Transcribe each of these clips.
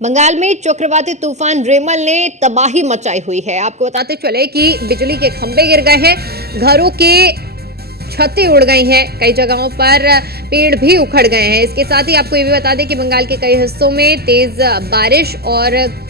बंगाल में चक्रवाती तूफान रेमल ने तबाही मचाई हुई है। आपको बताते चले कि बिजली के खंभे गिर गए हैं, घरों की छतें उड़ गई हैं, कई जगहों पर पेड़ भी उखड़ गए हैं। इसके साथ ही आपको ये भी बता दें कि बंगाल के कई हिस्सों में तेज बारिश और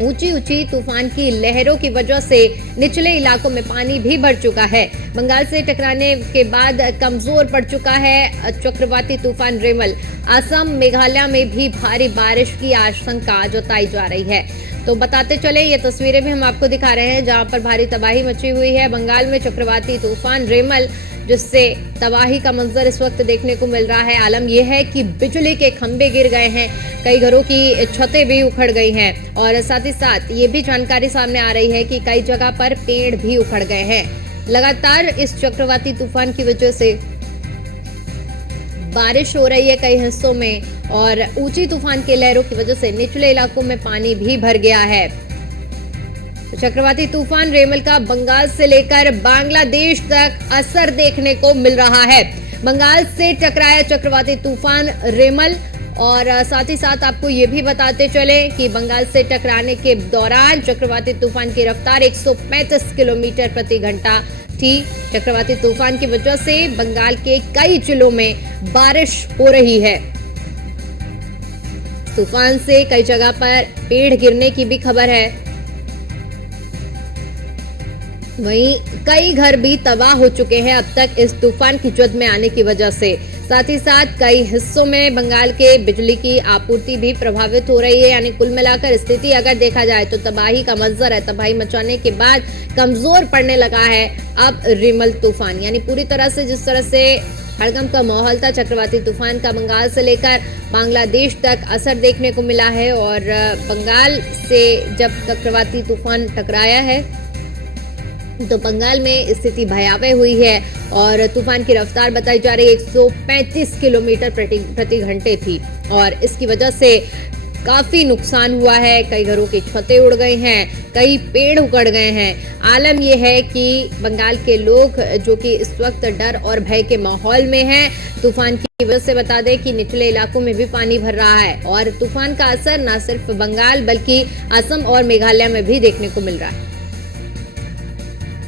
ऊंची ऊंची तूफान की लहरों की वजह से निचले इलाकों में पानी भी भर चुका है। बंगाल से टकराने के बाद कमजोर पड़ चुका है चक्रवाती तूफान रेमल। असम मेघालय में भी भारी बारिश की आशंका जताई जा रही है। तो बताते चले, ये तस्वीरें भी हम आपको दिखा रहे हैं जहां पर भारी तबाही मची हुई है बंगाल में चक्रवाती तूफान रेमल, जिससे तबाही का मंजर इस वक्त देखने को मिल रहा है। आलम यह है कि बिजली के खंभे गिर गए हैं, कई घरों की छतें भी उखड़ गई हैं और साथ ही साथ ये भी जानकारी सामने आ रही है कि कई जगह पर पेड़ भी उखड़ गए हैं। लगातार इस चक्रवाती तूफान की वजह से बारिश हो रही है कई हिस्सों में और ऊंची तूफान की लहरों की वजह से निचले इलाकों में पानी भी भर गया है। चक्रवाती तूफान रेमल का बंगाल से लेकर बांग्लादेश तक असर देखने को मिल रहा है। बंगाल से टकराया चक्रवाती तूफान रेमल और साथ ही साथ आपको ये भी बताते चले कि बंगाल से टकराने के दौरान चक्रवाती तूफान की रफ्तार 135 किलोमीटर प्रति घंटा थी। चक्रवाती तूफान की वजह से बंगाल के कई जिलों में बारिश हो रही है। तूफान से कई जगह पर पेड़ गिरने की भी खबर है। वहीं कई घर भी तबाह हो चुके हैं अब तक इस तूफान की जद में आने की वजह से। साथ ही साथ कई हिस्सों में बंगाल के बिजली की आपूर्ति भी प्रभावित हो रही है। यानी कुल मिलाकर स्थिति अगर देखा जाए तो तबाही का मंजर है। तबाही मचाने के बाद कमजोर पड़ने लगा है अब रेमल तूफान। यानी पूरी तरह से जिस तरह से हड़कंप का माहौल था चक्रवाती तूफान का, बंगाल से लेकर बांग्लादेश तक असर देखने को मिला है। और बंगाल से जब चक्रवाती तूफान टकराया है तो बंगाल में स्थिति भयावह हुई है और तूफान की रफ्तार बताई जा रही है 135 किलोमीटर प्रति घंटे थी और इसकी वजह से काफी नुकसान हुआ है। कई घरों की छतें उड़ गई हैं, कई पेड़ उखड़ गए हैं। आलम यह है कि बंगाल के लोग जो कि इस वक्त डर और भय के माहौल में हैं तूफान की वजह से। बता दें कि निचले इलाकों में भी पानी भर रहा है और तूफान का असर न सिर्फ बंगाल बल्कि असम और मेघालय में भी देखने को मिल रहा है।